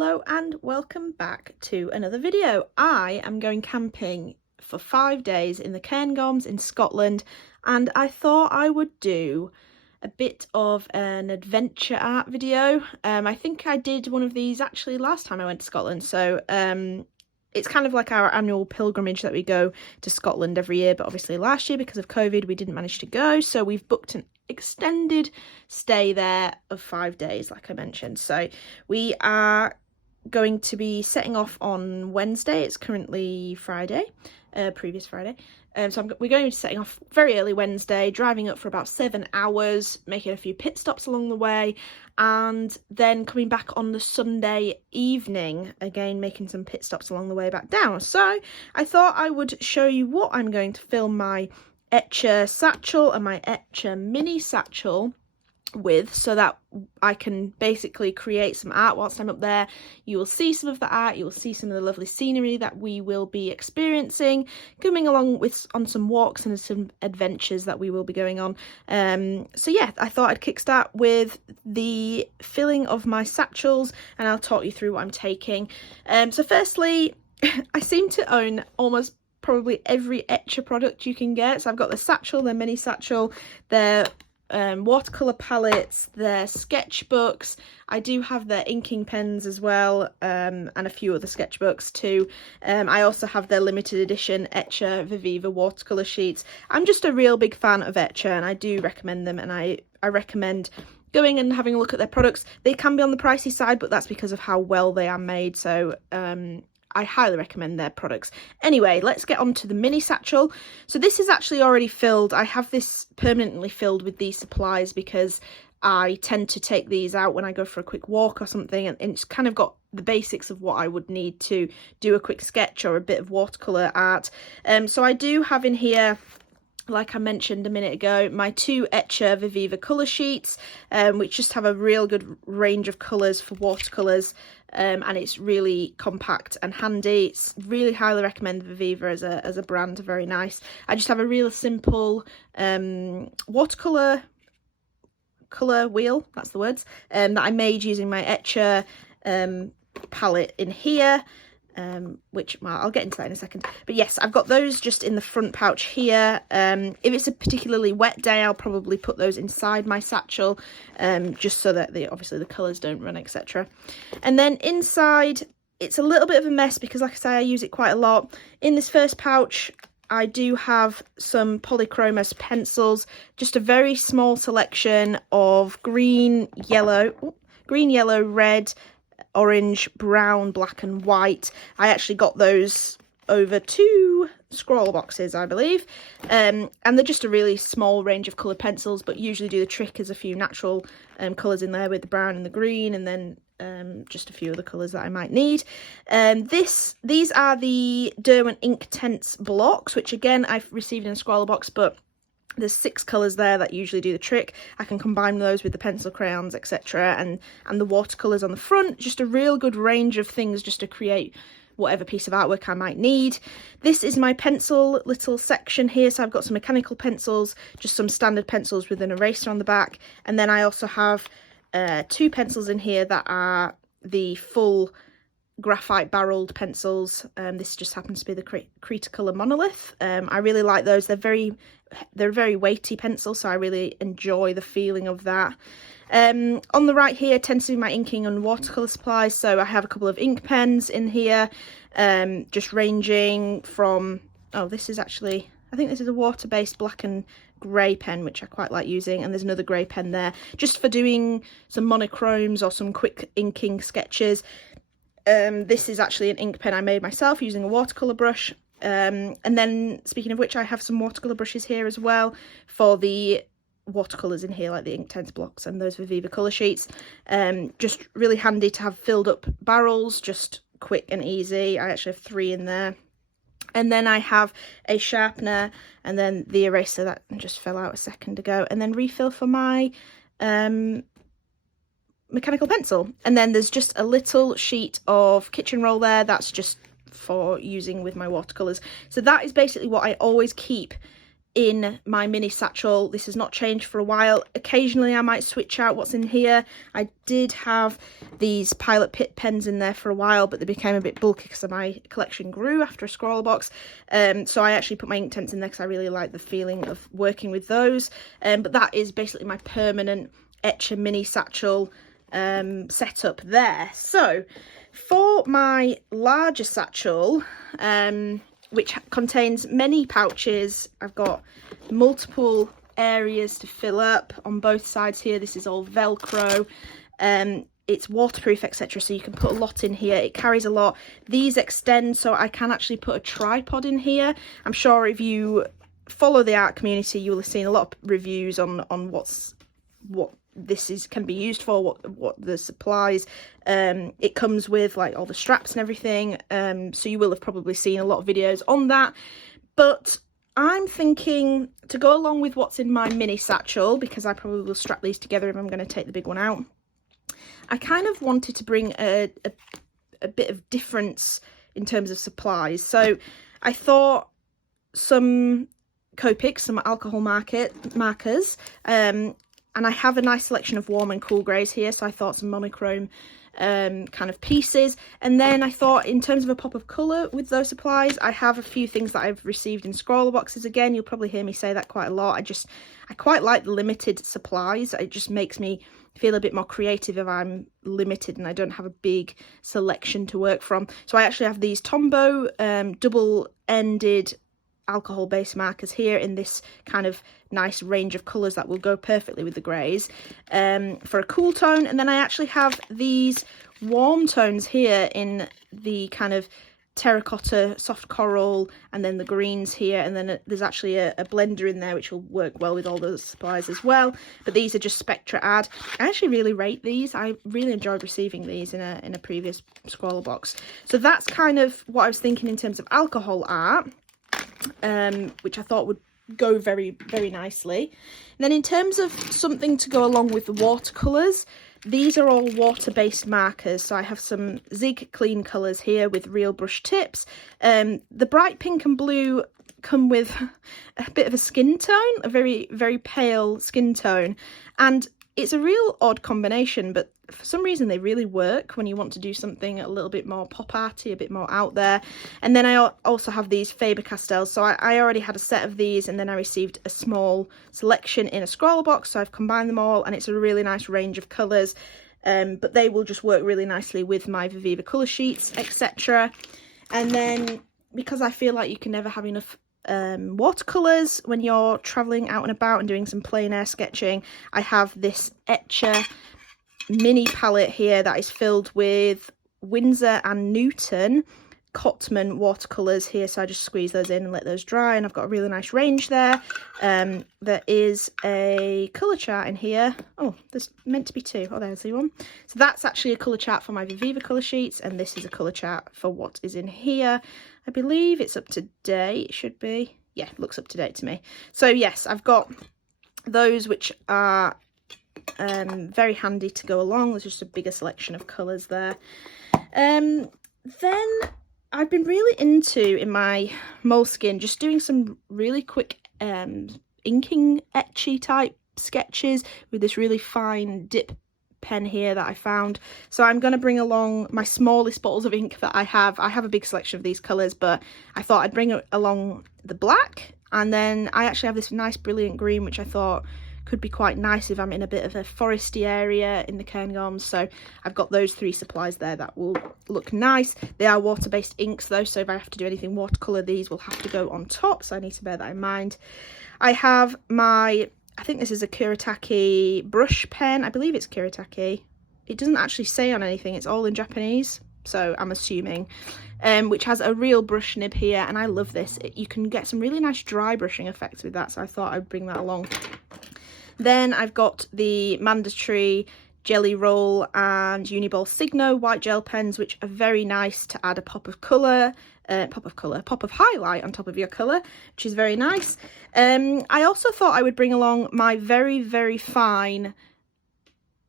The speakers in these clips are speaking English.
Hello and welcome back to another video. I am going camping for 5 days in the Cairngorms in Scotland, and I thought I would do a bit of an adventure art video. I think I did one of these actually last time I went to Scotland, so it's kind of like our annual pilgrimage that we go to Scotland every year, but obviously last year because of COVID we didn't manage to go, so we've booked an extended stay there of 5 days like I mentioned. So we are going to be setting off on Wednesday. It's currently Friday, previous Friday. We're going to be setting off very early Wednesday, driving up for about 7 hours, making a few pit stops along the way, and then coming back on the Sunday evening, again making some pit stops along the way back down. So I thought I would show you what I'm going to film my Yetee satchel and my Yetee mini satchel with, so that I can basically create some art whilst I'm up there. You will see some of the art, you will see some of the lovely scenery that we will be experiencing, coming along with on some walks and some adventures that we will be going on. So yeah, I thought I'd kickstart with the filling of my satchels and I'll talk you through what I'm taking. So firstly, I seem to own almost probably every Yetee product you can get. So I've got the satchel, the mini satchel, the watercolour palettes, their sketchbooks. I do have their inking pens as well, and a few other sketchbooks too. I also have their limited edition Yetee Viviva watercolour sheets. I'm just a real big fan of Yetee and I do recommend them, and I recommend going and having a look at their products. They can be on the pricey side, but that's because of how well they are made, so I highly recommend their products. Anyway, let's get on to the mini satchel. So this is actually already filled. I have this permanently filled with these supplies because I tend to take these out when I go for a quick walk or something, and it's kind of got the basics of what I would need to do a quick sketch or a bit of watercolour art. So I do have in here, like I mentioned a minute ago, my 2 Yetee Viviva colour sheets, which just have a real good range of colours for watercolours, and it's really compact and handy. It's really highly recommend Viviva as a brand, very nice. I just have a real simple watercolour colour wheel, that's the words, that I made using my Yetee palette in here. Which I'll get into that in a second, but yes, I've got those just in the front pouch here. If it's a particularly wet day, I'll probably put those inside my satchel, just so that obviously the colours don't run, etc. And then inside, it's a little bit of a mess because, like I say, I use it quite a lot. In this first pouch, I do have some polychromos pencils, just a very small selection of green, yellow, red, orange, brown, black and white. I actually got those over 2 scroll boxes, I believe, and they're just a really small range of coloured pencils, but usually do the trick as a few natural colours in there with the brown and the green, and then just a few other colours that I might need. These are the Derwent Inktense blocks, which again I've received in a scroll box, but there's 6 colours there that usually do the trick. I can combine those with the pencil crayons, etc., and the watercolours on the front. Just a real good range of things just to create whatever piece of artwork I might need. This is my pencil little section here. So I've got some mechanical pencils, just some standard pencils with an eraser on the back. And then I also have 2 pencils in here that are the full graphite barreled pencils. This just happens to be the Cretacolor Monolith. I really like those. They're very weighty pencils, so I really enjoy the feeling of that. On the right here tends to be my inking and watercolour supplies, so I have a couple of ink pens in here, just ranging from, this is actually, I think this is a water-based black and grey pen, which I quite like using, and there's another grey pen there, just for doing some monochromes or some quick inking sketches. This is actually an ink pen I made myself using a watercolour brush. And then, speaking of which, I have some watercolour brushes here as well for the watercolours in here, like the Inktense blocks and those Viviva colour sheets. Just really handy to have filled up barrels, just quick and easy. I actually have 3 in there. And then I have a sharpener, and then the eraser that just fell out a second ago, and then refill for my mechanical pencil. And then there's just a little sheet of kitchen roll there, that's just for using with my watercolours. So that is basically what I always keep in my mini satchel. This has not changed for a while. Occasionally I might switch out what's in here. I did have these Pilot Pit pens in there for a while, but they became a bit bulky because my collection grew after a scroll box. So I actually put my Inktense in there because I really like the feeling of working with those. But that is basically my permanent Etcher mini satchel setup there. So for my larger satchel, which contains many pouches, I've got multiple areas to fill up on both sides here. This is all Velcro. It's waterproof, etc., so you can put a lot in here. It carries a lot. These extend, so I can actually put a tripod in here. I'm sure if you follow the art community, you will have seen a lot of reviews on what this can be used for, what the supplies. It comes with like all the straps and everything, so you will have probably seen a lot of videos on that. But I'm thinking to go along with what's in my mini satchel, because I probably will strap these together if I'm going to take the big one out. I kind of wanted to bring a bit of difference in terms of supplies. So I thought some Copics, some alcohol markers, and I have a nice selection of warm and cool greys here, so I thought some monochrome kind of pieces. And then I thought, in terms of a pop of colour with those supplies, I have a few things that I've received in scroller boxes. Again, you'll probably hear me say that quite a lot. I quite like the limited supplies. It just makes me feel a bit more creative if I'm limited and I don't have a big selection to work from. So I actually have these Tombow double-ended alcohol base markers here in this kind of nice range of colours that will go perfectly with the greys for a cool tone. And then I actually have these warm tones here in the kind of terracotta, soft coral, and then the greens here, and then there's actually a blender in there which will work well with all those supplies as well. But these are just Spectra Ad. I actually really rate these. I really enjoyed receiving these in a previous scroller box. So that's kind of what I was thinking in terms of alcohol art, which I thought would go very, very nicely. And then in terms of something to go along with the watercolours, these are all water-based markers. So I have some Zig Clean colours here with real brush tips. The bright pink and blue come with a bit of a skin tone, a very, very pale skin tone. And it's a real odd combination, but for some reason they really work when you want to do something a little bit more pop arty, a bit more out there. And then I also have these Faber-Castells. So I already had a set of these, and then I received a small selection in a scroller box, so I've combined them all, and it's a really nice range of colours. But they will just work really nicely with my Viviva colour sheets, etc. And then, because I feel like you can never have enough watercolours when you're travelling out and about and doing some plein air sketching, I have this Etcher mini palette here that is filled with Winsor and Newton Cotman watercolours here. So I just squeeze those in and let those dry, and I've got a really nice range there. There is a colour chart in here. Oh, there's meant to be two. Oh, there's the one. So that's actually a colour chart for my Viviva colour sheets, and this is a colour chart for what is in here. I believe it's up to date. It should be. Yeah, it looks up to date to me. So yes, I've got those which are very handy to go along. There's just a bigger selection of colours there. Then I've been really into, in my Moleskine, just doing some really quick inking etchy type sketches with this really fine dip pen here that I found. So I'm going to bring along my smallest bottles of ink that I have. I have a big selection of these colours, but I thought I'd bring along the black, and then I actually have this nice brilliant green which I thought could be quite nice if I'm in a bit of a foresty area in the Cairngorms. So I've got those three supplies there that will look nice. They are water-based inks though, so if I have to do anything watercolour, these will have to go on top, so I need to bear that in mind. I have my, I think this is a Kuretake brush pen. I believe it's Kuretake. It doesn't actually say on anything, it's all in Japanese, so I'm assuming. Which has a real brush nib here, and I love this. You can get some really nice dry brushing effects with that, so I thought I'd bring that along. Then I've got the mandatory Jelly Roll and Uniball Signo white gel pens, which are very nice to add a pop of highlight on top of your colour, which is very nice. I also thought I would bring along my very, very fine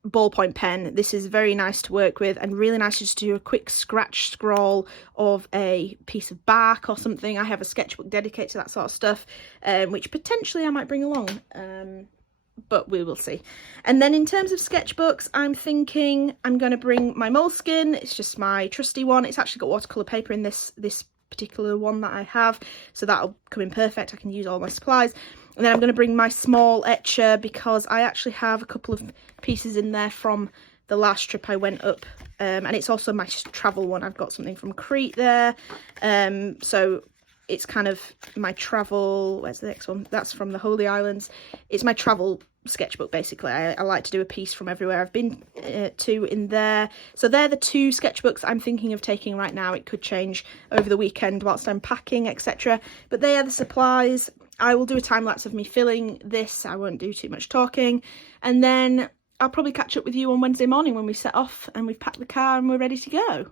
ballpoint pen. This is very nice to work with and really nice just to do a quick scratch scroll of a piece of bark or something. I have a sketchbook dedicated to that sort of stuff, which potentially I might bring along, but we will see. And then in terms of sketchbooks, I'm thinking I'm going to bring my Moleskine. It's just my trusty one. It's actually got watercolour paper in this particular one that I have, so that'll come in perfect. I can use all my supplies. And then I'm going to bring my small etcher because I actually have a couple of pieces in there from the last trip I went up, and it's also my travel one. I've got something from Crete there, so it's kind of my travel. Where's the next one? That's from the Holy Islands. It's my travel sketchbook basically. I like to do a piece from everywhere I've been to in there. So they're the two sketchbooks I'm thinking of taking right now. It could change over the weekend whilst I'm packing, etc. But they are the supplies. I will do a time lapse of me filling this. I won't do too much talking, and then I'll probably catch up with you on Wednesday morning when we set off and we've packed the car and we're ready to go.